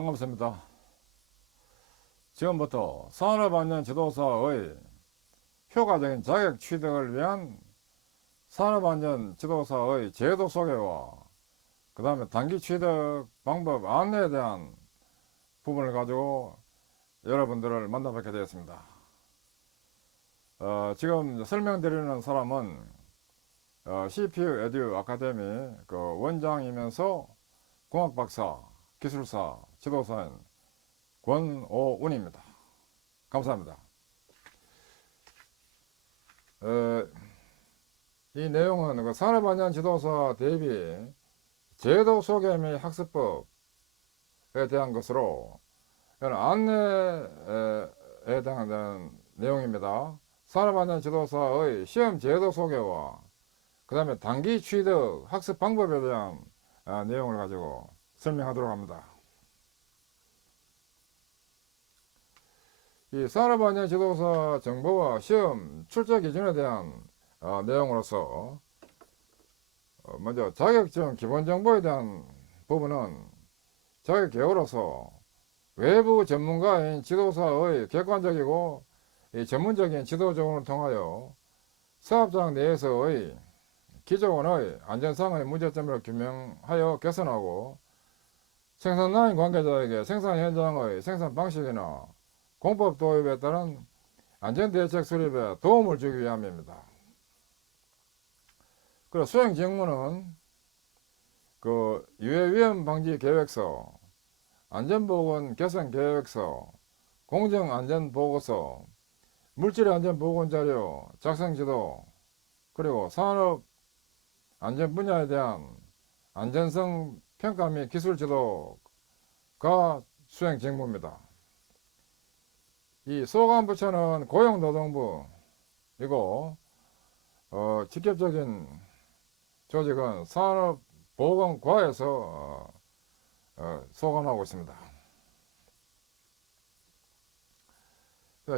반갑습니다. 지금부터 산업안전 지도사의 효과적인 자격 취득을 위한 산업안전 지도사의 제도 소개와 그 다음에 단기 취득 방법 안내에 대한 부분을 가지고 여러분들을 만나뵙게 되었습니다. 지금 설명드리는 사람은 CPU 에듀 아카데미 그 원장이면서 공학박사, 기술사, 지도사인 권오운입니다. 감사합니다. 이 내용은 그 산업안전 지도사 대비 제도 소개 및 학습법에 대한 것으로 안내에 해당하는 내용입니다. 산업안전 지도사의 시험 제도 소개와 그 다음에 단기 취득 학습 방법에 대한 내용을 가지고 설명하도록 합니다. 이 산업안전 지도사 정보와 시험 출제 기준에 대한 내용으로서 먼저 자격증 기본 정보에 대한 부분은 자격 개요로서 외부 전문가인 지도사의 객관적이고 전문적인 지도 조언을 통하여 사업장 내에서의 기존의 안전상의 문제점을 규명하여 개선하고 생산라인 관계자에게 생산 현장의 생산 방식이나 공법 도입에 따른 안전대책 수립에 도움을 주기 위함입니다. 그리고 수행 직무는 그 유해위험 방지 계획서, 안전보건 개선 계획서, 공정안전보고서, 물질안전보건자료 작성 지도, 그리고 산업 안전 분야에 대한 안전성 평가 및 기술 지도가 수행 직무입니다. 이 소관부처는 고용노동부이고 직접적인 조직은 산업보건과에서 소관하고 있습니다.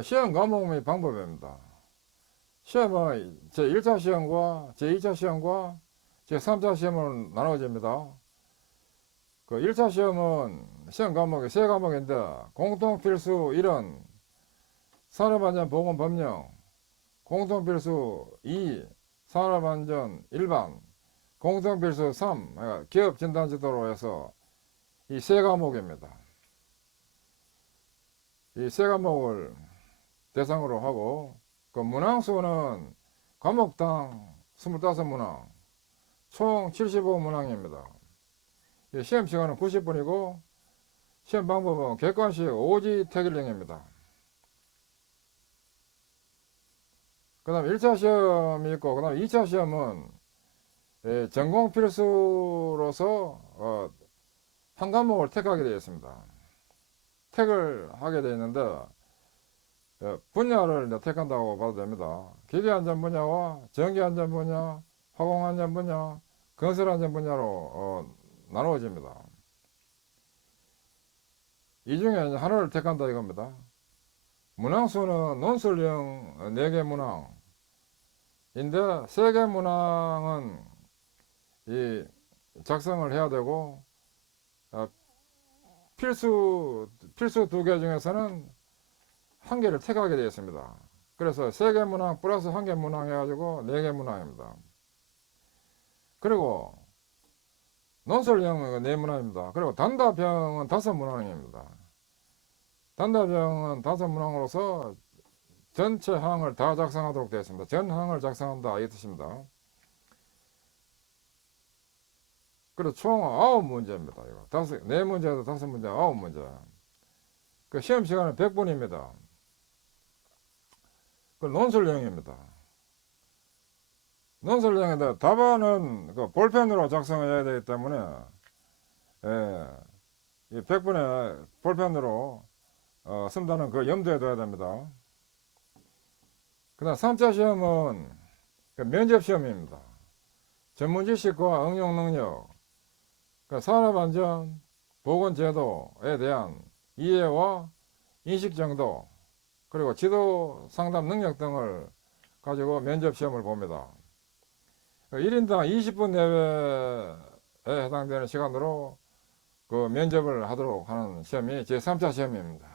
시험 과목 및 방법입니다. 시험은 제1차 시험과 제2차 시험과 제3차 시험으로 나눠집니다. 그 1차 시험은 시험 과목이 3과목인데 공통필수 1은 산업안전보건법령, 공통필수 2 산업안전 일반, 공통필수 3 기업진단지도로 해서 이 3과목입니다. 이 3과목을 대상으로 하고 그 문항수는 과목당 25문항, 총 75문항입니다. 시험 시간은 90분이고 시험 방법은 객관식 오지 태길링입니다. 그 다음 1차 시험이 있고 그 다음 2차 시험은 전공 필수로서 한 과목을 택하게 되어 있습니다. 택을 하게 되어 있는데 분야를 택한다고 봐도 됩니다. 기계안전 분야와 전기안전 분야, 화공안전 분야, 건설안전 분야로 나누어집니다. 이 중에 하나를 택한다 이겁니다. 문항수는 논술형 4개 문항인데 3개 문항은 작성을 해야 되고 필수 2개 중에서는 1개를 택하게 되어 있습니다. 그래서 3개 문항 플러스 1개 문항 해가지고 4개 문항입니다. 그리고 논술형은 4문항입니다. 그리고 단답형은 5문항입니다. 단답형은 5문항으로서 전체 항을 다 작성하도록 되어 있습니다. 전 항을 작성한다 이 뜻입니다. 그리고 총 9문제입니다. 이거 4문제에서 5문제 9문제. 그 시험 시간은 100분입니다. 그 논술형입니다. 논술형인데 답안은 그 볼펜으로 작성해야 되기 때문에 이 100분에 볼펜으로 쓴다는 그 염두에 둬야 됩니다. 그 다음 3차 시험은 면접시험입니다. 전문지식과 응용능력, 산업안전, 보건제도에 대한 이해와 인식 정도, 그리고 지도 상담 능력 등을 가지고 면접시험을 봅니다. 1인당 20분 내외에 해당되는 시간으로 그 면접을 하도록 하는 시험이 제3차 시험입니다.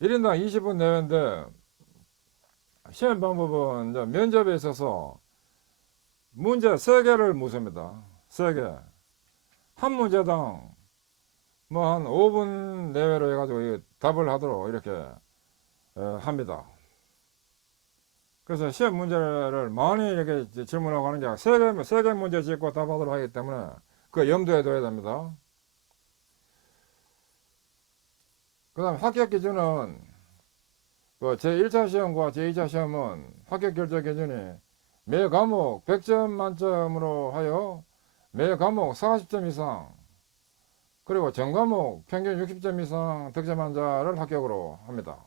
1인당 20분 내외인데 시험 방법은 이제 면접에 있어서 문제 3개를 묻습니다. 3개. 한 문제당 뭐 한 5분 내외로 해가지고 답을 하도록 이렇게 합니다. 그래서 시험 문제를 많이 이렇게 질문하고 하는 게 아니라 3개 문제 짓고 답하도록 하기 때문에 그 염두에 둬야 됩니다. 그 다음 합격 기준은 그 제1차 시험과 제2차 시험은 합격 결정 기준이 매 과목 100점 만점으로 하여 매 과목 40점 이상 그리고 전 과목 평균 60점 이상 득점한 자를 합격으로 합니다.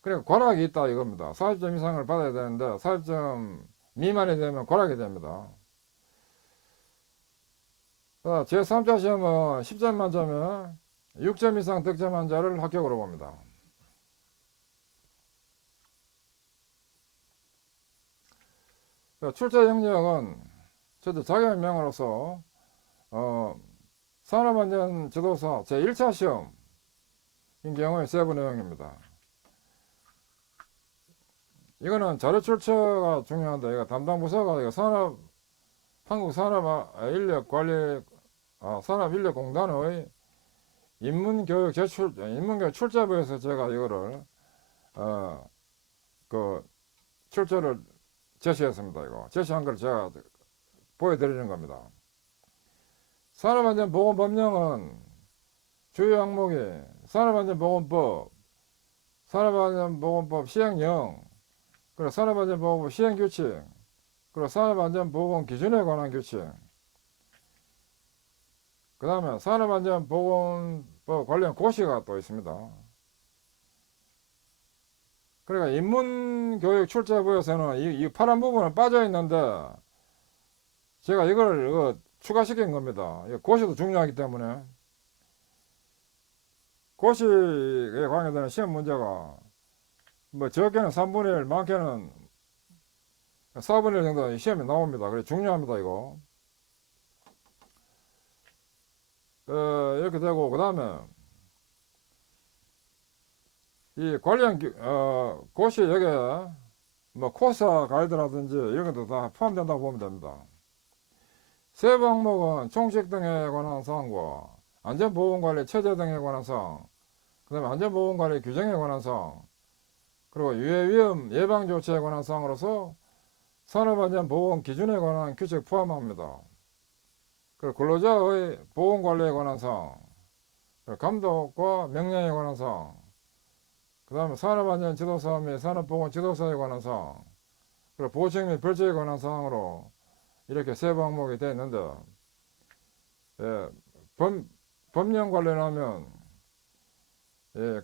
그리고 과락이 있다 이겁니다. 40점 이상을 받아야 되는데 40점 미만이 되면 과락이 됩니다. 제3차 시험은 10점 만점에 6점 이상 득점한 자를 합격으로 봅니다. 출제 영역은 저도 자격명으로서 산업안전 지도사 제1차 시험인 경우에 세부 내용입니다. 이거는 자료 출처가 중요한데 이거 담당 부서가 이거 한국산업인력관리 산업인력공단의 인문교육 출제부에서 제가 이거를 그 출제를 제시했습니다. 이거 제시한 걸 제가 보여드리는 겁니다. 산업안전보건법령은 주요 항목이 산업안전보건법, 산업안전보건법 시행령, 그리고 산업안전보건법 시행규칙, 그리고 산업안전보건기준에 관한 규칙, 그 다음에 산업안전보건법 관련 고시가 또 있습니다. 그러니까 인문교육 출제부에서는 이 파란 부분은 빠져 있는데 제가 이걸 추가시킨 겁니다. 고시도 중요하기 때문에 고시에 관계되는 시험 문제가 뭐 적게는 3분의 1, 많게는 4분의 1 정도 시험에 나옵니다. 그래 중요합니다. 이거 이렇게 되고 그 다음에 이 관련 고시 여기에 뭐 코스 가이드라든지 이런 것도 다 포함된다고 보면 됩니다. 세부 항목은 총식 등에 관한 사항과 안전보건관리 체제 등에 관한 사항, 그 다음에 안전보건관리 규정에 관한 사항, 그리고 유해위험 예방조치에 관한 사항으로서 산업안전보건 기준에 관한 규칙 포함합니다. 그리고 근로자의 보건관리에 관한 사항, 감독과 명령에 관한 사항, 그 다음에 산업안전지도사 및 산업보건지도사에 관한 사항, 그리고 보책 및 벌칙에 관한 사항으로 이렇게 세부 항목이 되어 있는데 법령 관련하면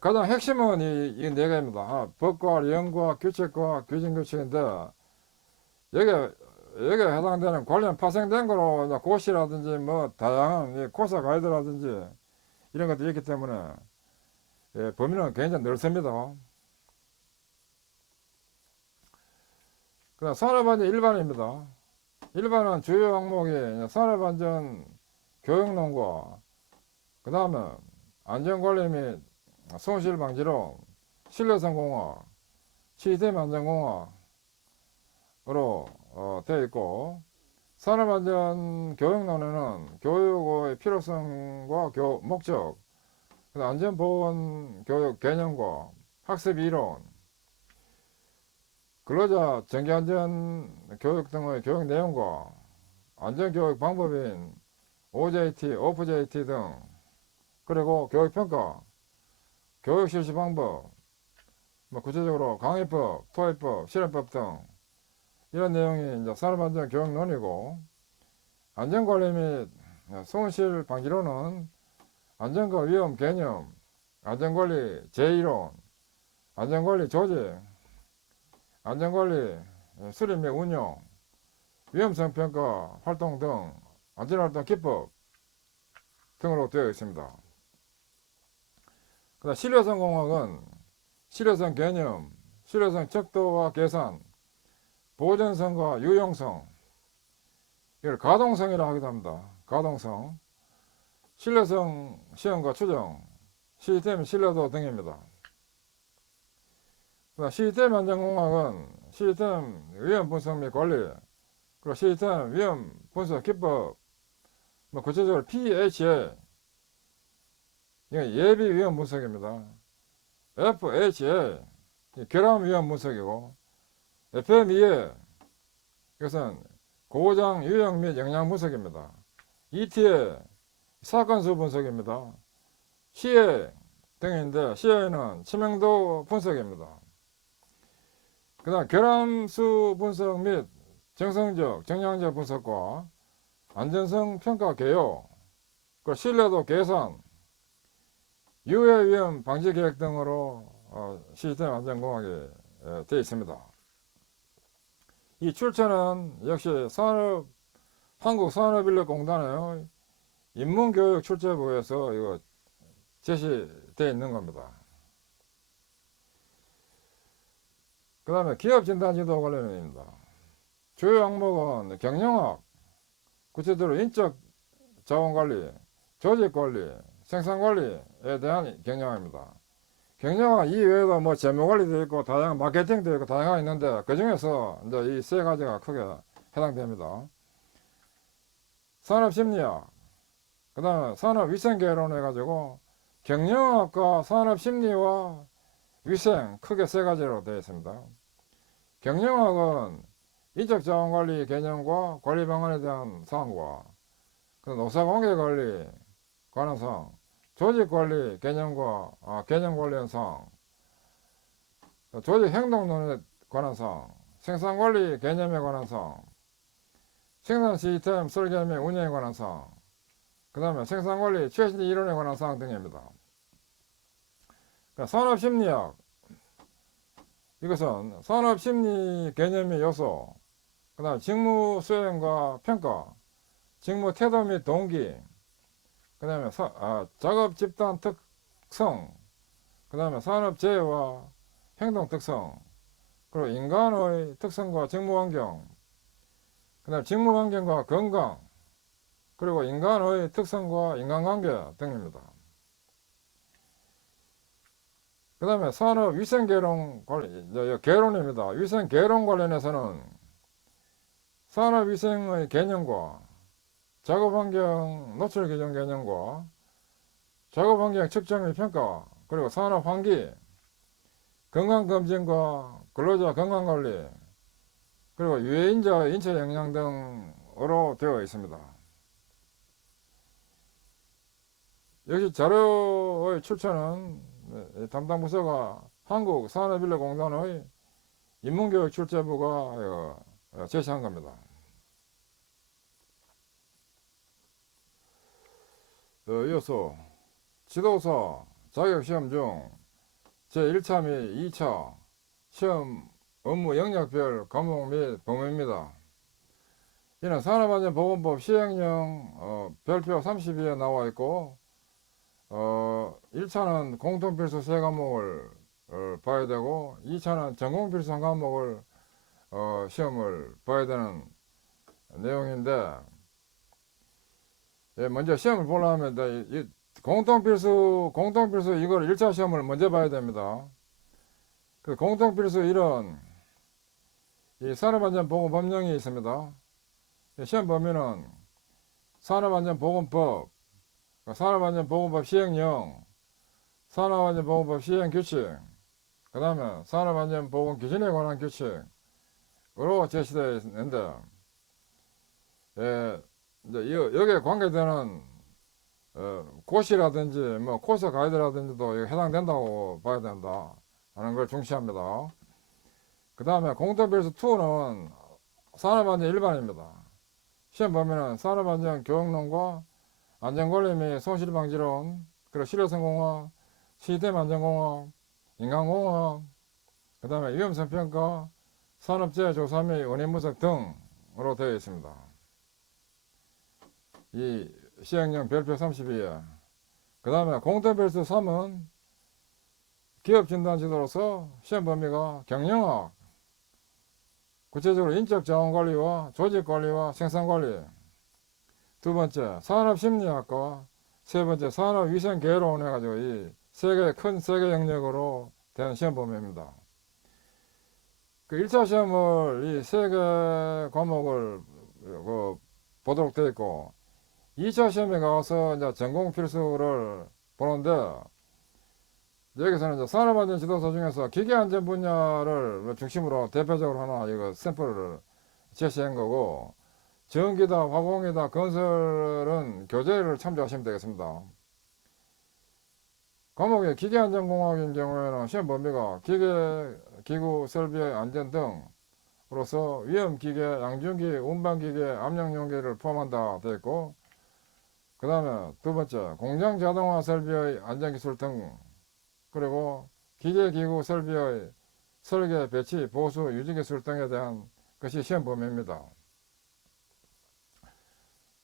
가장 핵심은 이 네 개입니다. 법과 연과 규칙과 규정규칙인데 여기에 해당되는 관련 파생된 거로 고시라든지 뭐 다양한 코스 가이드라든지 이런 것들이 있기 때문에 범위는 굉장히 넓습니다. 그다음 산업안전 일반입니다. 일반은 주요 항목이 산업안전 교육론과 그 다음에 안전관리 및 손실방지론, 신뢰성공학, 시스템안전공학으로 되어 있고 산업안전 교육론에는 교육의 필요성과 목적, 안전보건 교육 개념과 학습 이론, 근로자 정기안전 교육 등의 교육 내용과 안전교육 방법인 OJT, OFJT 등 그리고 교육평가, 교육실시 방법, 구체적으로 강의법, 토익법, 실험법 등 이런 내용이 이제 산업안전 교육론이고 안전관리 및 손실 방지론은 안전과 위험 개념, 안전관리 제1론, 안전관리 조직, 안전관리 수립 및 운영, 위험성 평가 활동 등 안전활동 기법 등으로 되어 있습니다. 그다음 신뢰성 공학은 신뢰성 개념, 신뢰성 척도와 계산, 보존성과 유용성, 이걸 가동성이라고 하기도 합니다. 가동성, 신뢰성 시험과 추정, 시스템 신뢰도 등입니다. 시스템 안전공학은 시스템 위험 분석 및 관리, 그리고 시스템 위험 분석 기법, 구체적으로 PHA, 이게 예비 위험 분석입니다. FHA, 결함 위험 분석이고, FMEA, 이것은 고장 유형 및 영향 분석입니다. ETA, 사건 수 분석입니다. CA 등인데, CA는 치명도 분석입니다. 그 다음 결함수 분석 및 정성적, 정량적 분석과 안전성 평가 개요, 그 신뢰도 계산, 유해 위험 방지 계획 등으로 시스템 안전공학이 되어 있습니다. 이 출처는 역시 한국산업인력공단의 인문교육 출제부에서 이거 제시되어 있는 겁니다. 그 다음에 기업진단지도 관련입니다. 주요 항목은 경영학, 구체적으로 인적 자원관리, 조직관리, 생산관리에 대한 경영학입니다. 경영학 이외에도 뭐 재무관리도 있고 다양한 마케팅도 있고 다양하게 있는데 그 중에서 이제 이 세 가지가 크게 해당됩니다. 산업심리학, 그 다음에 산업위생개론 해가지고 경영학과 산업심리와 위생 크게 세 가지로 되어 있습니다. 경영학은 인적자원관리 개념과 관리 방안에 대한 사항과 노사관계관리 관한 사항, 조직관리 개념과 개념 관련 사항, 조직행동론에 관한 사항, 생산관리 개념에 관한 사항, 생산 시스템 설계 및 운영에 관한 사항, 그 다음에 생산관리 최신 이론에 관한 사항 등입니다. 산업심리학, 이것은 산업심리 개념의 요소, 그 다음에 직무 수행과 평가, 직무 태도 및 동기, 그 다음에 작업 집단 특성, 그 다음에 산업 재해와 행동 특성, 그리고 인간의 특성과 직무 환경, 그 다음에 직무 환경과 건강, 그리고 인간의 특성과 인간관계 등입니다. 그 다음에 산업위생개론 개론입니다. 위생개론 관련해서는 산업위생의 개념과 작업환경 노출기준 개념과 작업환경 측정 및 평가, 그리고 산업환기, 건강검진과 근로자 건강관리, 그리고 유해인자의 인체 영향 등으로 되어 있습니다. 역시 자료의 출처는 담당 부서가 한국산업인력공단의 인문교육 출제부가 제시한 겁니다. 이어서 지도사 자격시험 중 제1차 및 2차 시험 업무 영역별 과목 및 범위입니다. 이는 산업안전보건법 시행령 별표 32에 나와 있고 1차는 공통필수 3과목을 봐야 되고 2차는 전공필수 1과목을 시험을 봐야 되는 내용인데, 먼저 시험을 보려면 공통필수 이걸 1차 시험을 먼저 봐야 됩니다. 그 공통필수 1은 이 산업안전보건법령이 있습니다. 시험 범위는 산업안전보건법, 산업안전보건법 시행령, 산업안전보건법 시행규칙, 그 다음에 산업안전보건기준에 관한 규칙으로 제시되어 있는데, 여기에 관계되는 고시라든지 코스 가이드라든지도 해당된다고 봐야 된다 하는 걸 중시합니다. 그 다음에 공통필수 2는 산업안전 일반입니다. 시험 범위는 산업안전 교육론과 안전관리 및 손실방지론, 그리고 실효성공학, 시스템 안전공학, 인간공학, 그 다음에 위험성평가, 산업재해 조사 및 원인 분석 등으로 되어 있습니다. 이 시행령 별표 32에 그 다음에 공통필수 3은 기업진단지도로서 시험 범위가 경영학, 구체적으로 인적자원관리와 조직관리와 생산관리, 두 번째 산업심리학과, 세 번째 산업위생계획론 해가지고 이 큰 세계 영역으로 된 시험 범위입니다. 그 1차 시험을 이 세 개 과목을 보도록 되어 있고, 2차 시험에 가서 이제 전공 필수를 보는데, 여기서는 이제 산업안전 지도서 중에서 기계안전 분야를 중심으로 대표적으로 하나 이거 샘플을 제시한 거고, 전기다, 화공이다, 건설은 교재를 참조하시면 되겠습니다. 과목의 기계안전공학인 경우에는 시험 범위가 기계, 기구, 설비의 안전 등으로서 위험기계, 양중기, 운반기계, 압력용기를 포함한다 되어 있고, 그 다음에 두 번째 공장 자동화 설비의 안전기술 등, 그리고 기계, 기구, 설비의 설계, 배치, 보수, 유지기술 등에 대한 것이 시험 범위입니다.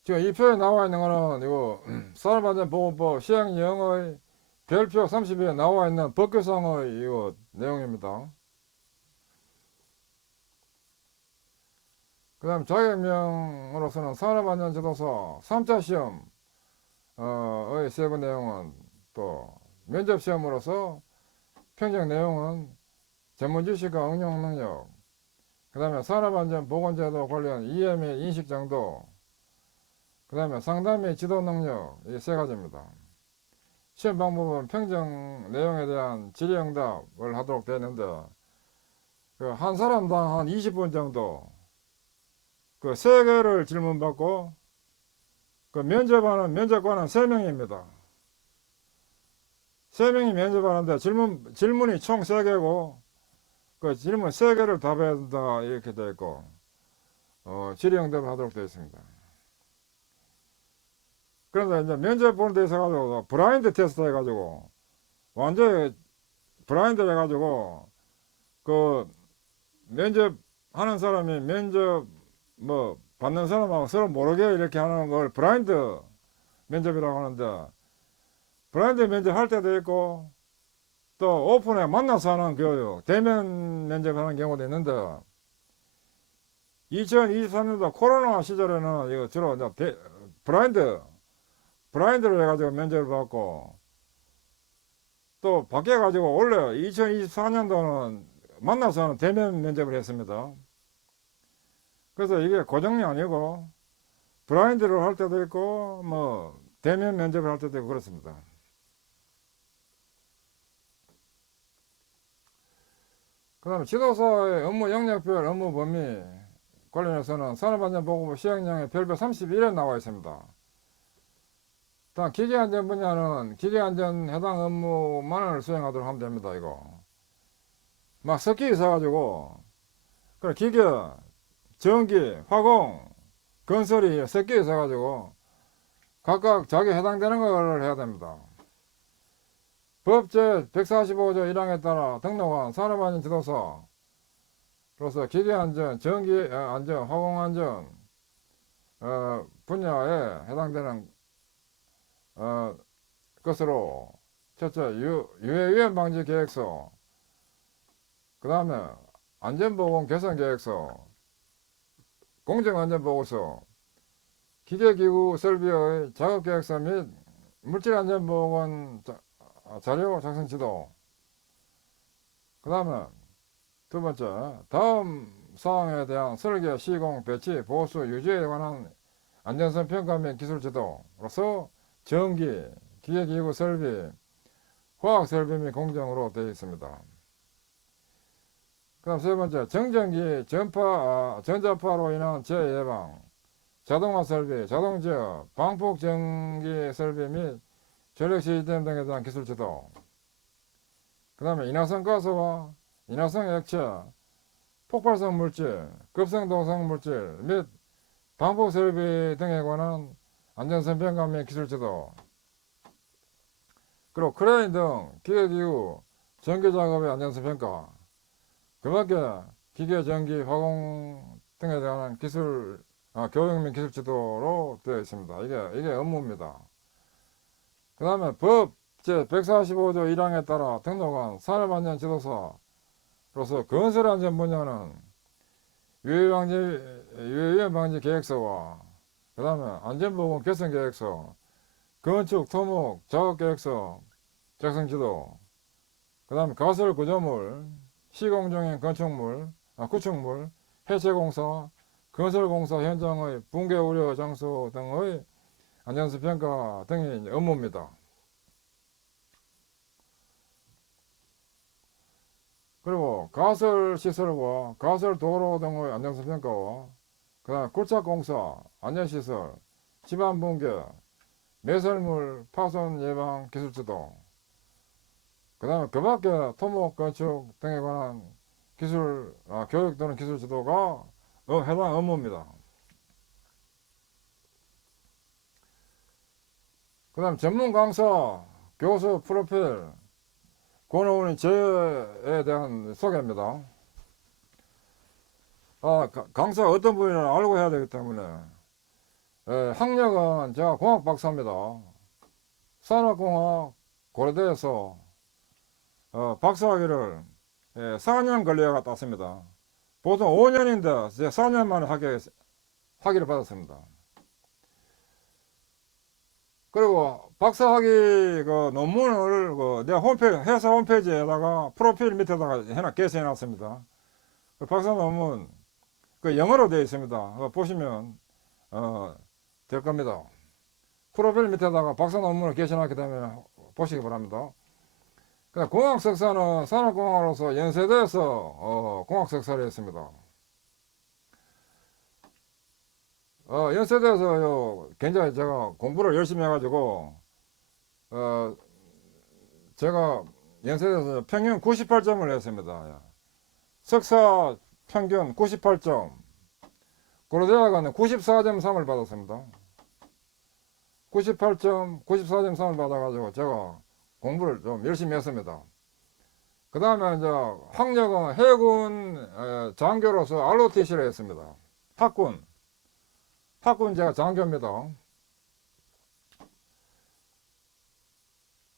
지금 이 표에 나와 있는 거는 이거 산업안전보건법 시행령의 별표 30에 나와 있는 법규상의 이거 내용입니다. 그 다음 자격명으로서는 산업안전지도서 3차 시험의 세부 내용은 또 면접시험으로서 평적 내용은 전문지식과 응용능력, 그 다음에 산업안전보건제도 관련 이해 및 인식 정도, 그 다음에 상담 및 지도 능력, 이 세 가지입니다. 시험 방법은 평정 내용에 대한 질의응답을 하도록 되어 있는데, 한 사람당 한 20분 정도, 그 3개를 질문받고, 그 면접하는 면접관은 3명입니다. 3명이 면접하는데 질문이 총 3개고, 그 질문 3개를 답해야 된다, 이렇게 되어 있고, 질의응답을 하도록 되어 있습니다. 그래서 이제 면접 보는 데 있어가지고 브라인드 테스트 해가지고 완전히 브라인드 해가지고 그 면접 하는 사람이 면접 뭐 받는 사람하고 서로 모르게 이렇게 하는 걸 브라인드 면접이라고 하는데, 브라인드 면접 할 때도 있고 또 오픈에 만나서 하는 교육 대면 면접하는 경우도 있는데, 2023년도 코로나 시절에는 이거 주로 이제 브라인드로 해가지고 면접을 받고, 또 바뀌어가지고 원래 2024년도는 만나서 하는 대면 면접을 했습니다. 그래서 이게 고정이 아니고 브라인드로 할 때도 있고 뭐 대면 면접을 할 때도 있고 그렇습니다. 그 다음에 지도서의 업무 영역별 업무 범위 관련해서는 산업안전보건법 시행령의 별표 31에 나와 있습니다. 일단 기계안전 분야는 기계안전 해당 업무만을 수행하도록 하면 됩니다. 이거 막 섞여 있어가지고, 그래 기계, 전기, 화공, 건설이 섞여 있어가지고 각각 자기 해당되는 걸 해야 됩니다. 법 제145조 1항에 따라 등록한 산업안전 지도서로서 기계안전, 전기안전, 화공안전 분야에 해당되는 것으로, 첫째 유해위험 방지 계획서, 그 다음에 안전보건 개선 계획서, 공정안전보고서, 기계기구 설비의 작업계획서 및 물질안전보건 자료 작성 지도, 그 다음에 두 번째 다음 사항에 대한 설계, 시공, 배치, 보수, 유지에 관한 안전성 평가 및 기술 지도로서 전기, 기계기구 설비, 화학설비 및 공정으로 되어 있습니다. 그 다음 세 번째 정전기, 전자파로 인한 재예방, 자동화 설비, 자동제어, 방폭전기 설비 및 전력 시스템 등에 대한 기술 지도, 그 다음에 인화성 가스와 인화성 액체, 폭발성 물질, 급성동성 물질 및 방폭 설비 등에 관한 안전성 평가 및 기술 지도, 그리고 크레인 등 기계기구 전기작업의 안전성 평가, 그 밖에 기계, 전기, 화공 등에 대한 교육 및 기술 지도로 되어 있습니다. 이게 업무입니다. 그 다음에 법 제145조 1항에 따라 등록한 산업안전 지도서로서 건설안전 분야는 유해위험 방지 계획서와 그 다음에 안전보건 개선계획서, 건축, 토목, 작업계획서, 작성지도, 그 다음에 가설 구조물, 시공정행 건축물, 구축물, 해체공사, 건설공사 현장의 붕괴 우려 장소 등의 안전수 평가 등이 이제 업무입니다. 그리고 가설시설과 가설도로 등의 안전수 평가와 그 다음에 굴착공사, 안전시설, 집안붕괴, 매설물 파손 예방 기술지도, 그 다음에 그 밖에 토목 건축 등에 관한 기술, 교육 또는 기술 지도가 해당 업무입니다. 그 다음 전문 강사, 교수 프로필, 권오은의 제에 대한 소개입니다. 강사가 어떤 분인지 알고 해야 되기 때문에, 학력은 제가 공학 박사입니다. 산업공학 고려대에서 박사학위를 4년 걸려가 땄습니다. 보통 5년인데 4년 만에 학위를 받았습니다. 그리고 박사학위 그 논문을 내 회사 홈페이지에다가 프로필 밑에다가 개설해 놨습니다. 그 박사 논문 영어로 되어 있습니다. 보시면 될 겁니다. 프로필 밑에다가 박사 논문을 게시해놨기 때문에 보시기 바랍니다. 공학 석사는 산업공학으로서 연세대에서 공학 석사를 했습니다. 연세대에서 굉장히 제가 공부를 열심히 해가지고 제가 연세대에서 평균 98점을 했습니다. 석사 평균 98점, 고려대학은 94점 상을 받았습니다. 98점, 94점 상을 받아가지고 제가 공부를 좀 열심히 했습니다. 그 다음에 이제 학력은 해군 장교로서 ROTC를 했습니다. 학군 제가 장교입니다.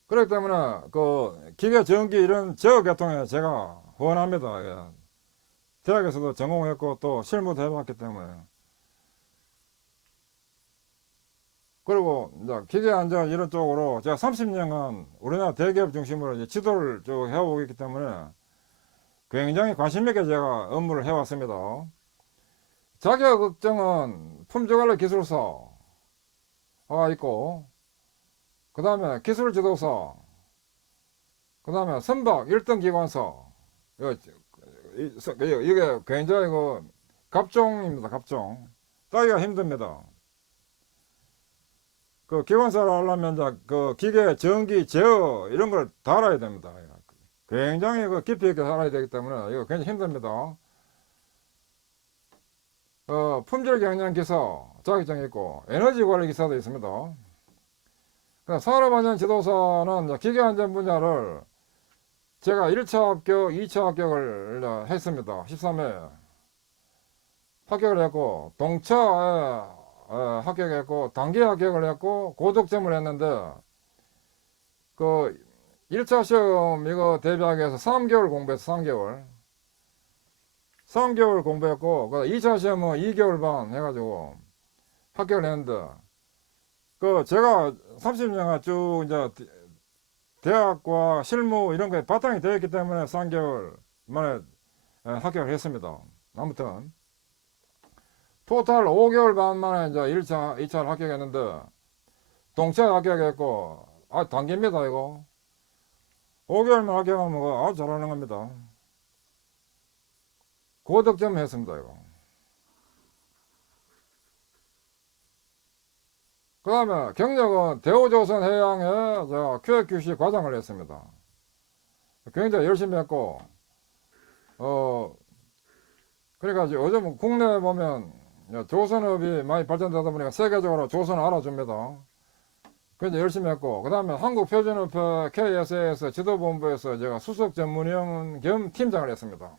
그렇기 때문에 기계 전기 이런 제어 계통에 제가 후원합니다. 대학에서도 전공했고 또 실무도 해봤기 때문에. 그리고 이제 기계 안전 이런 쪽으로 제가 30년간 우리나라 대기업 중심으로 이제 지도를 쭉 해오고 있기 때문에 굉장히 관심 있게 제가 업무를 해왔습니다. 자격증은 품질관리 기술사가 있고, 그 다음에 기술지도사, 그 다음에 선박 1등 기관사, 이게 굉장히 갑종입니다. 갑종. 따기가 힘듭니다. 기관사를 하려면 기계, 전기, 제어 이런 걸 다 알아야 됩니다. 굉장히 깊이 있게 알아야 되기 때문에 이거 굉장히 힘듭니다. 품질 경영 기사 자격증이 있고 에너지 관리 기사도 있습니다. 산업안전 지도사는 기계 안전 분야를 제가 1차 합격, 2차 합격을 했습니다. 13회 합격을 했고, 동차에 합격했고, 단기 합격을 했고, 고득점을 했는데, 1차 시험 이거 대비하기 위해서 3개월 공부했어, 3개월 공부했고, 2차 시험은 2개월 반 해가지고 합격을 했는데, 제가 30년간 쭉 이제 대학과 실무 이런 거에 바탕이 되어 있기 때문에 3개월 만에 합격을 했습니다. 아무튼 토탈 5개월 반 만에 이제 1차, 2차를 합격했는데 동차 합격했고 단계입니다. 이거 5개월만 합격하면 아주 잘하는 겁니다. 고득점 했습니다. 이거. 그 다음에 경력은 대우조선 해양에 제가 QAQC 과장을 했습니다. 굉장히 열심히 했고, 그러니까 요즘 국내에 보면 조선업이 많이 발전되다 보니까 세계적으로 조선을 알아줍니다. 그래서 열심히 했고, 그 다음에 한국표준협회 KSA에서 지도본부에서 제가 수석 전문위원 겸 팀장을 했습니다.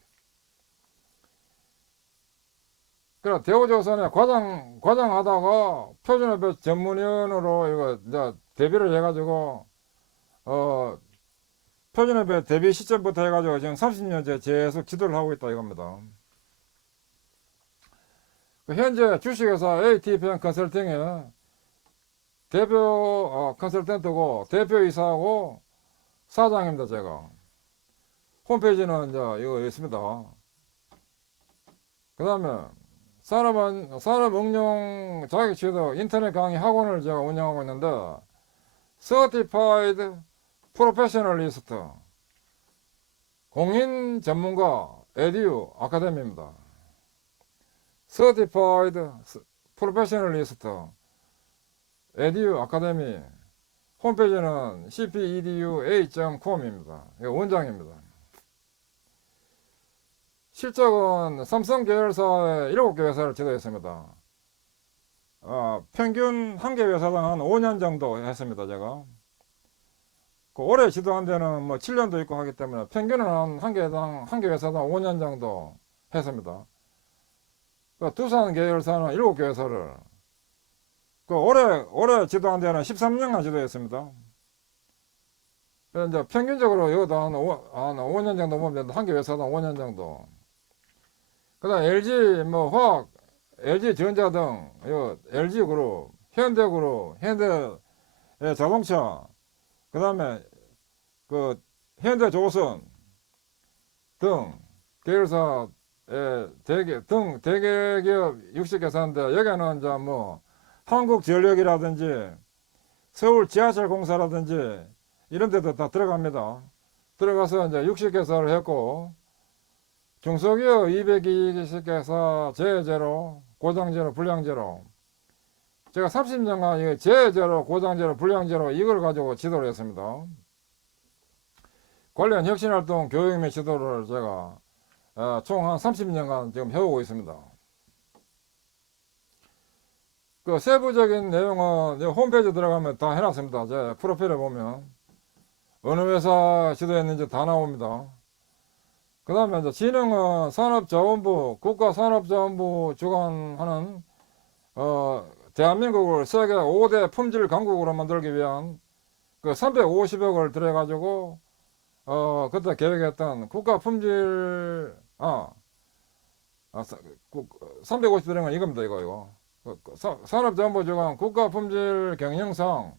그래, 대우조선에 과장하다가 표준협회 전문위원으로 이거 이제 데뷔를 해가지고, 표준협회 데뷔 시점부터 해가지고 지금 30년째 계속 지도를 하고 있다 이겁니다. 그 현재 주식회사 ATPM 컨설팅의 대표 컨설턴트고 대표이사하고 사장입니다. 제가 홈페이지는 이제 이거 있습니다. 그 다음에 산업응용 자격취득 인터넷 강의 학원을 제가 운영하고 있는데 Certified Professionalist 공인 전문가 에듀 아카데미입니다. Certified Professionalist 에듀 아카데미 홈페이지는 cpedua.com입니다. 이거 원장입니다. 실적은 삼성 계열사의 7개 회사를 지도했습니다. 평균 한 개 회사당 한 5년 정도 했습니다. 제가 그 올해 지도한 데는 뭐 7년도 있고 하기 때문에 평균은 한 개 회사당 5년 정도 했습니다. 그 두산 계열사는 7개 회사를 그 올해 지도한 데는 13년간 지도했습니다. 이제 평균적으로 여기도 한 5년 정도 보면 한 개 회사당 5년 정도. 그 다음 LG 뭐 화학, LG 전자 등 LG 그룹, 현대 그룹, 현대 자동차, 그 다음에 그 현대 조선 등 계열사 대기업 60개사인데 여기는 이제 뭐 한국전력이라든지 서울 지하철 공사라든지 이런 데도 다 들어갑니다. 들어가서 이제 60개사를 했고 중소기업 220개사 재해제로 고장제로 불량제로 제가 30년간 재해제로 고장제로 불량제로 이걸 가지고 지도를 했습니다. 관련 혁신활동 교육 및 지도를 제가 총 한 30년간 지금 해오고 있습니다. 그 세부적인 내용은 홈페이지 들어가면 다 해놨습니다. 제 프로필에 보면 어느 회사 지도했는지 다 나옵니다. 그 다음에 이제 진흥은 산업자원부, 국가산업자원부 주관하는, 대한민국을 세계 5대 품질 강국으로 만들기 위한 그 350억을 들여가지고, 그때 계획했던 국가 품질, 350억 들은 건 이겁니다, 이거. 산업자원부 주관 국가 품질 경영상,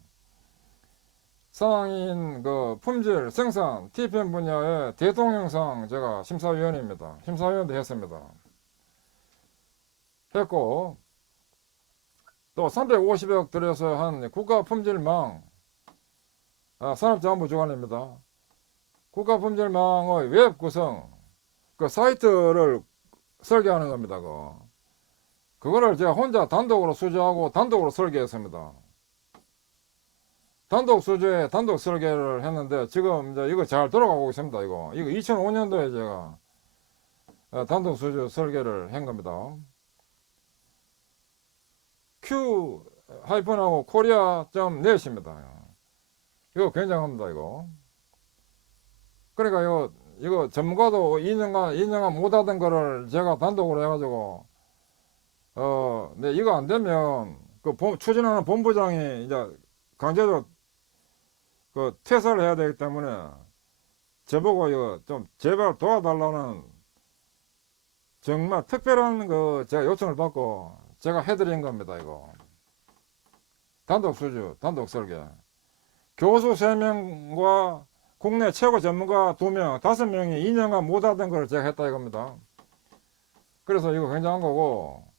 상인 그 품질 생산 TPM 분야의 대통령상 제가 심사위원입니다. 심사위원도 했습니다. 했고 또 350억 들여서 한 국가 품질망 산업자원부 주관입니다. 국가 품질망의 웹 구성 그 사이트를 설계하는 겁니다. 그거를 제가 혼자 단독으로 수주하고 단독으로 설계했습니다. 단독 수주에 단독 설계를 했는데 지금 이제 이거 잘 돌아가고 있습니다. 이거 2005년도에 제가 단독 수주 설계를 한 겁니다. Q 하이픈하고 코리아.net입니다. 이거 굉장합니다. 이거 그러니까 이거 전문가도 2년간 못하던 거를 제가 단독으로 해가지고 네, 이거 안 되면 그 추진하는 본부장이 이제 강제로 그 퇴사를 해야 되기 때문에 저보고 이거 좀 제발 도와달라는 정말 특별한 그 제가 요청을 받고 제가 해드린 겁니다. 이거 단독 수주, 단독 설계. 교수 3명과 국내 최고 전문가 2명, 5명이 2년간 못하던 걸 제가 했다 이겁니다. 그래서 이거 굉장한 거고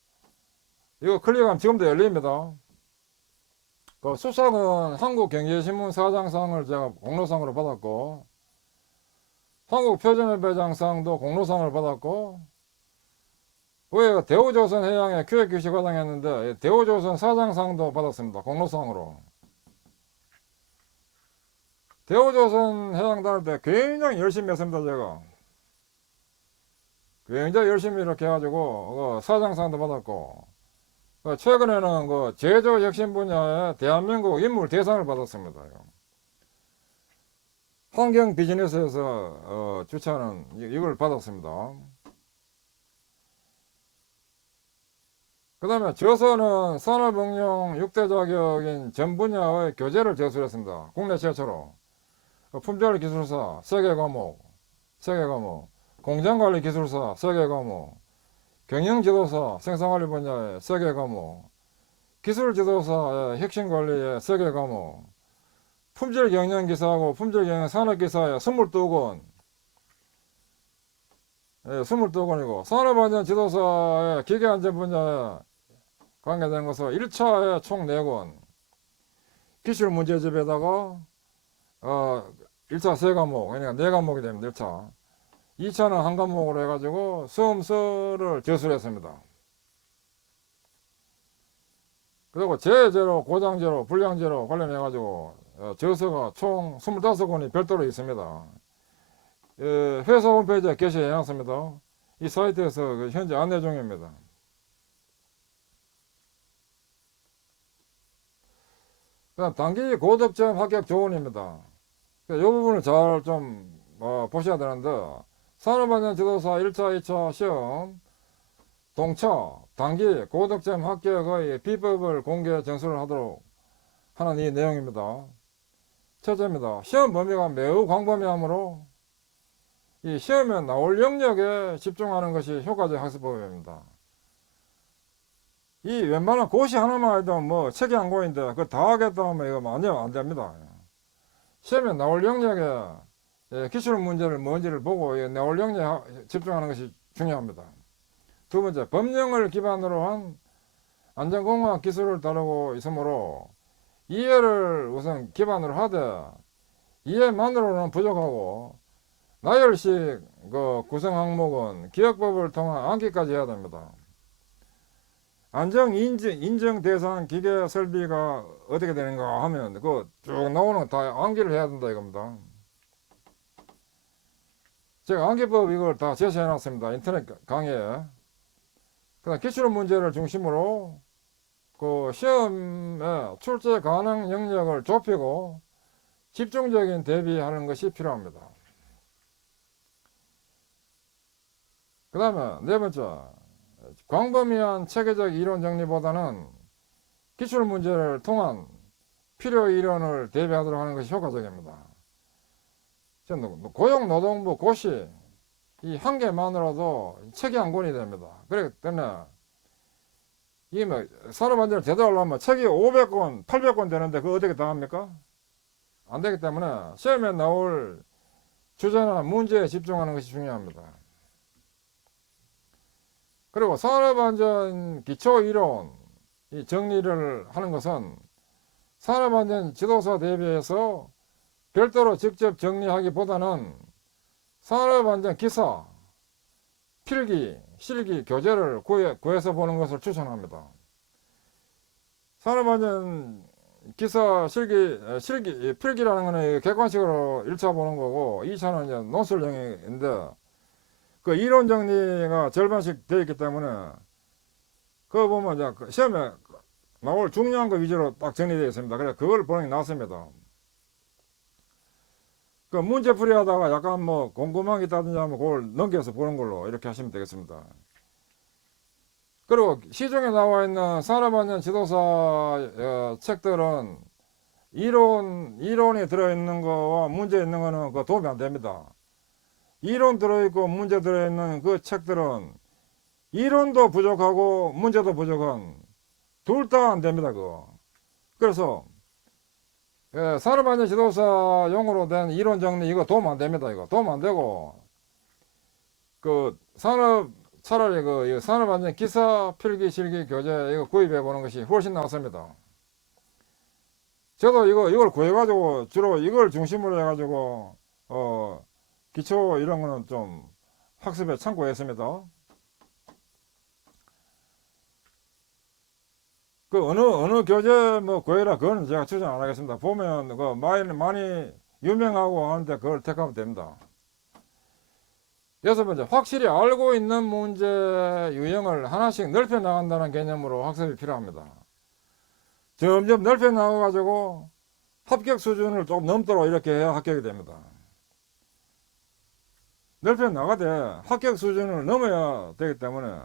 이거 클릭하면 지금도 열립니다. 그 수상은 한국경제신문 사장상을 제가 공로상으로 받았고 한국표준협회장상도 공로상을 받았고 왜 대우조선해양에 기획규칙과장 했는데 대우조선 사장상도 받았습니다. 공로상으로. 대우조선 해양 다닐 때 굉장히 열심히 했습니다. 제가 굉장히 열심히 이렇게 해가지고 사장상도 받았고 최근에는 그 제조 혁신 분야에 대한민국 인물 대상을 받았습니다. 환경 비즈니스에서 주최하는 이걸 받았습니다. 그 다음에 저서는 산업응용 6대 자격인 전 분야의 교재를 제출했습니다. 국내 최초로 품절기술사 3개 과목, 공장관리기술사 3개 과목, 경영지도사 생산관리 분야의 세개 과목, 기술지도사 혁신관리의 세개 과목, 품질경영기사하고 품질경영산업기사의 22권, 22권이고, 산업안전지도사의 기계안전 분야에 관계된 것은 1차에 총 4권, 기술문제집에다가 1차 3과목, 그러니까 4과목이 됩니다. 1차. 2차는 한 과목으로 해가지고 수험서를 저술했습니다. 그리고 재제로, 고장제로, 불량제로 관련해가지고 저서가 총 25권이 별도로 있습니다. 회사 홈페이지에 게시해놨습니다. 이 사이트에서 현재 안내 중입니다. 그다음 단기 고득점 합격 조언입니다. 이 부분을 잘 좀 보셔야 되는데, 산업안전 지도사 1차, 2차 시험 동차 단기 고득점 합격의 비법을 공개 전수를 하도록 하는 이 내용입니다. 첫째입니다. 시험 범위가 매우 광범위하므로 이 시험에 나올 영역에 집중하는 것이 효과적 학습법입니다. 이 웬만한 고시 하나만 해도 뭐 책이 한 권인데 그거 다 하겠다 하면 이거 완전 안 됩니다. 시험에 나올 영역에 기출 문제를 뭔지를 보고 나올 영역에 집중하는 것이 중요합니다. 두 번째, 법령을 기반으로 한 안전공학 기술을 다루고 있으므로 이해를 우선 기반으로 하되 이해만으로는 부족하고 나열식 구성 항목은 기억법을 통한 암기까지 해야 됩니다. 안전 인증 대상 기계 설비가 어떻게 되는가 하면 그 쭉 나오는 거 다 암기를 해야 된다 이겁니다. 제가 암기법 이걸 다 제시해 놨습니다. 인터넷 강의에. 그다음 기출 문제를 중심으로 그 시험에 출제 가능 영역을 좁히고 집중적인 대비하는 것이 필요합니다. 그 다음에 네 번째, 광범위한 체계적 이론 정리보다는 기출 문제를 통한 필요 이론을 대비하도록 하는 것이 효과적입니다. 고용노동부 고시 이 한 개만으로도 책이 한 권이 됩니다. 그렇기 때문에 이 뭐 산업안전을 제대로 하려면 책이 500권, 800권 되는데 그거 어떻게 다 합니까? 안 되기 때문에 시험에 나올 주제나 문제에 집중하는 것이 중요합니다. 그리고 산업안전 기초이론 이 정리를 하는 것은 산업안전 지도사 대비해서 별도로 직접 정리하기보다는 산업안전 기사, 필기, 실기, 교재를 구해서 보는 것을 추천합니다. 산업안전 기사, 필기라는 것은 객관식으로 1차 보는 거고 2차는 이제 논술 영역인데 그 이론 정리가 절반씩 되어 있기 때문에 그거 보면 이제 시험에 나올 중요한 거 위주로 딱 정리되어 있습니다. 그래서 그걸 보는 게 낫습니다. 그 문제풀이 하다가 약간 뭐 궁금한 게 있다든지 하면 그걸 넘겨서 보는 걸로 이렇게 하시면 되겠습니다. 그리고 시중에 나와 있는 산업안전 지도사 책들은 이론이 들어있는 거와 문제 있는 거는 그 도움이 안 됩니다. 이론 들어있고 문제 들어있는 그 책들은 이론도 부족하고 문제도 부족한 둘 다 안 됩니다. 그거. 그래서 산업안전 지도사용으로 된 이론 정리 이거 도움 안 됩니다. 이거 도움 안 되고 그 차라리 그 산업안전 기사 필기 실기 교재 이거 구입해 보는 것이 훨씬 낫습니다. 저도 이걸 구해가지고 주로 이걸 중심으로 해가지고 기초 이런 거는 좀 학습에 참고했습니다. 그 어느 교재 뭐 구해라 그거는 제가 추천 안 하겠습니다. 보면 그 많이 유명하고 하는데 그걸 택하면 됩니다. 여섯 번째, 확실히 알고 있는 문제 유형을 하나씩 넓혀 나간다는 개념으로 학습이 필요합니다. 점점 넓혀 나가가지고 합격 수준을 좀 넘도록 이렇게 해야 합격이 됩니다. 넓혀 나가되 합격 수준을 넘어야 되기 때문에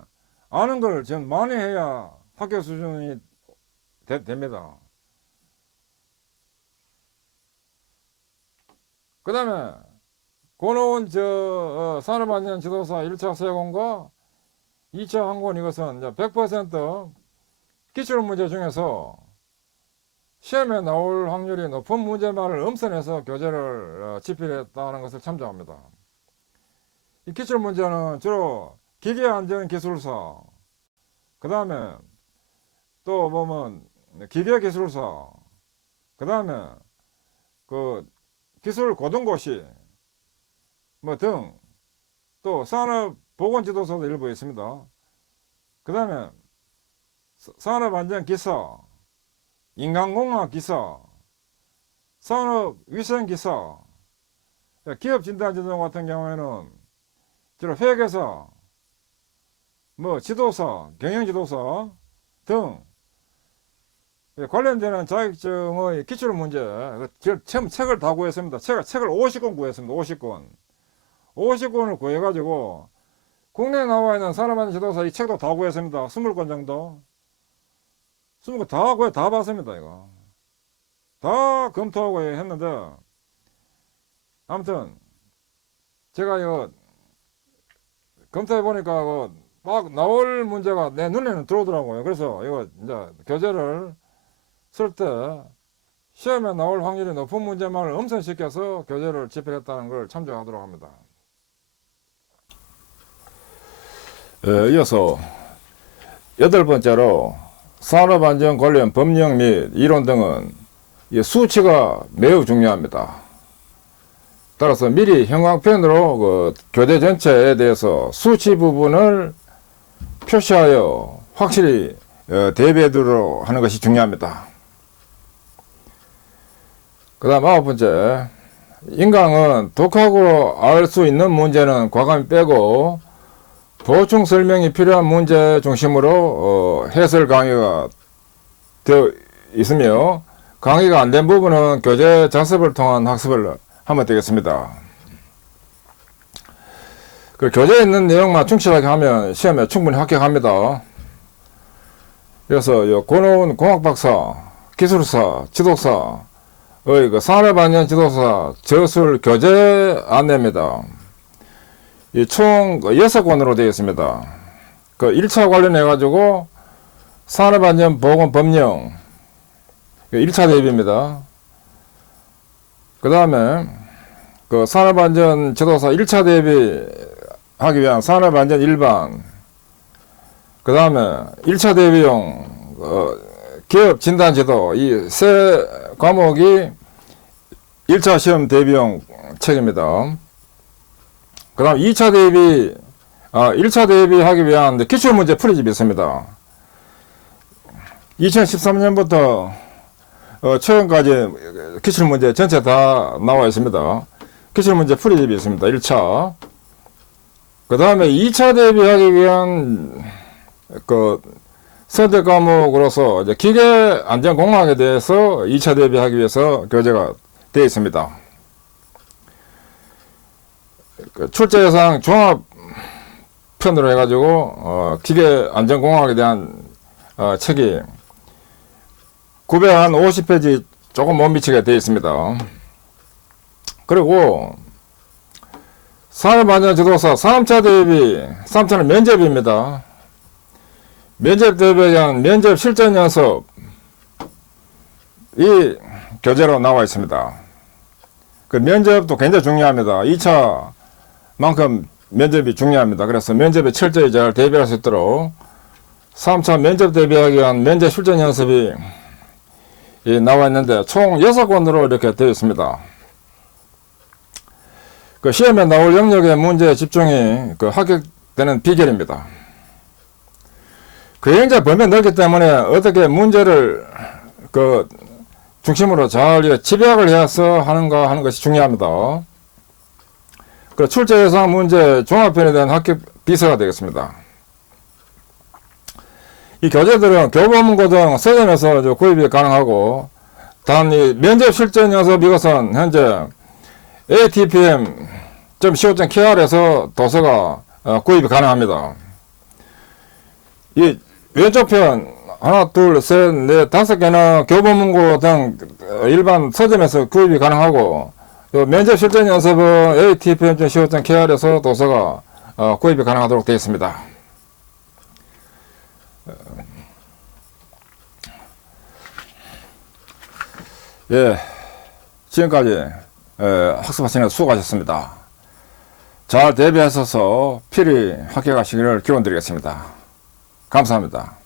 아는 걸 좀 많이 해야 합격 수준이 됩니다. 그 다음에 고노원 산업안전 지도사 1차 세권과 2차 항목은 이것은 이제 100% 기출 문제 중에서 시험에 나올 확률이 높은 문제만을 엄선해서 교재를 집필했다는 것을 참조합니다. 이 기출 문제는 주로 기계안전기술사, 그 다음에 또 보면 기계기술사, 그 다음에 그 기술고등고시 뭐 등, 또 산업보건지도서도 일부 있습니다. 그 다음에 산업안전기사, 인간공학기사, 산업위생기사, 기업진단지도 같은 경우에는 주로 회계사, 뭐 지도사, 경영지도사 등 관련되는 자격증의 기출문제, 처음 책을 다 구했습니다. 책을 50권 구했습니다. 50권을 구해가지고 국내에 나와 있는 산업안전 지도사 이 책도 다 구했습니다. 20권 정도. 20권 다 구해 다 봤습니다. 이거 다 검토하고 했는데, 아무튼 제가 이거 검토해 보니까 막 나올 문제가 내 눈에는 들어오더라고요. 그래서 이거 이제 교재를 쓸 때 시험에 나올 확률이 높은 문제만을 엄선시켜서 교재를 집필했다는 걸 참조하도록 합니다. 이어서 8번째로 산업안전 관련 법령 및 이론 등은 수치가 매우 중요합니다. 따라서 미리 형광펜으로 그 교재 전체에 대해서 수치 부분을 표시하여 확실히 대비하도록 하는 것이 중요합니다. 그 다음 9번째, 인강은 독학으로 알 수 있는 문제는 과감히 빼고 보충 설명이 필요한 문제 중심으로 해설 강의가 되어 있으며, 강의가 안 된 부분은 교재 자습을 통한 학습을 하면 되겠습니다. 그 교재에 있는 내용만 충실하게 하면 시험에 충분히 합격합니다. 그래서 고노은 공학박사, 기술사, 지도사의 그 산업안전 지도사 저술 교재 안내입니다. 이 총 6권으로 되어 있습니다. 그 1차 관련해 가지고 산업안전보건 법령 1차 대비입니다. 그 다음에 그 산업안전 지도사 1차 대비하기 위한 산업안전 일반, 그 다음에 1차 대비용 기업 진단 지도, 이 세 과목이 1차 시험 대비용 책입니다. 그 다음 2차 대비, 1차 대비하기 위한 기출문제 풀이집이 있습니다. 2013년부터 최근까지 기출문제 전체 다 나와 있습니다. 기출문제 풀이집이 있습니다. 1차. 그 다음에 2차 대비하기 위한 그 선택 과목으로서 이제 기계안전공학에 대해서 2차 대비하기 위해서 교재가 되어 있습니다. 그 출제 예상 종합 편으로 해가지고 기계안전공학에 대한 책이 950페이지 조금 못 미치게 되어 있습니다. 그리고 산업안전지도사 3차 대비, 3차는 면접입니다. 면접 대비에 대한 면접 실전 연습, 이 교재로 나와 있습니다. 그 면접도 굉장히 중요합니다. 2차만큼 면접이 중요합니다. 그래서 면접에 철저히 잘 대비할 수 있도록 3차 면접 대비하기 위한 면접 실전 연습이 나와 있는데 총 6권으로 이렇게 되어 있습니다. 그 시험에 나올 영역의 문제 집중이 그 합격되는 비결입니다. 그 영재 범위가 넓기 때문에 어떻게 문제를 그 중심으로 잘 집약을 해서 하는가 하는 것이 중요합니다. 그 출제 예상 문제 종합편에 대한 합격 비서가 되겠습니다. 이 교재들은 교보문고 등 서점에서 구입이 가능하고, 단 이 면접 실전 연습 이것은 현재 atpm.co.kr에서 도서가 구입이 가능합니다. 이 왼쪽편 하나, 둘, 셋, 넷, 5개는 교보문고 등 일반 서점에서 구입이 가능하고, 면접 실전 연습은 atpm.co.kr에서 도서가 구입이 가능하도록 되어 있습니다. 예, 지금까지 학습하시는 수고하셨습니다. 잘 대비하셔서 필히 합격하시기를 기원드리겠습니다. 감사합니다.